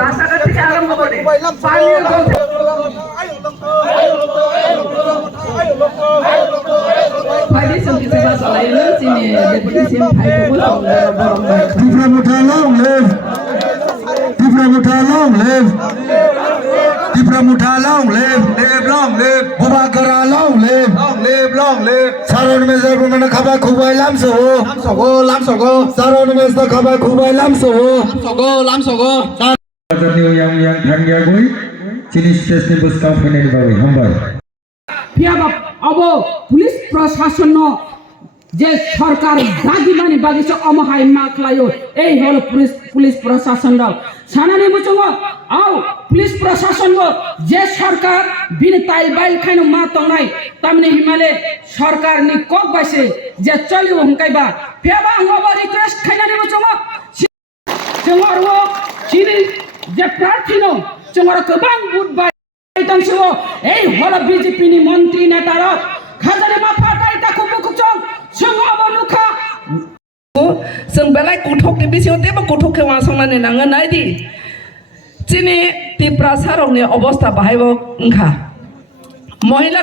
রাস্তাঘাট থেকে আরম্ভ করে পানীয় জল Pwede sa kita ba sa layo sini deputy sim hai ko mo Tifra Mutha long live. Tifra Mutha long live. Tifra Mutha long live. Live long live. Bubakara long live. Long live long live. Saron Meza Bumana khaba khubai lam sogo. Lam sogo. Saron Meza khaba khubai lam sogo. Lam sogo. Yang thangya goi. Chini state ni bus kam phene ni babai hambai. Piaba abo police প্রশাসন যে সরকার দাগি মানে বাগিছে অমহাই মাখলায়ো এই হল police প্রশাসন সানানি মুচঙ্গ আও police প্রশাসন যে সরকার বিন তাইল বাইল খাইনো মা তংনাই তামনি হিমালে সরকার নি কক বাইছে যে চলিও হংকাইবা পেবা আংবা রিকোয়েস্ট খাইনানি মুচঙ্গ জঙ্গরও চিনি যে প্রার্থীনো জঙ্গর গোবাং বুধবাই তাংসো এই হল বিজেপি নি মন্ত্রী নেতারা খাজারে মাথা টাইটা খুবুকুচং সঙ্গব নুখা जों बेलाय गथ'नि बिसियाव देबो गथ'खौ वासंनानै नाङो नायदि दिनै तिप्रा सारंनि अबस्था बाहायबो ओंखा महिला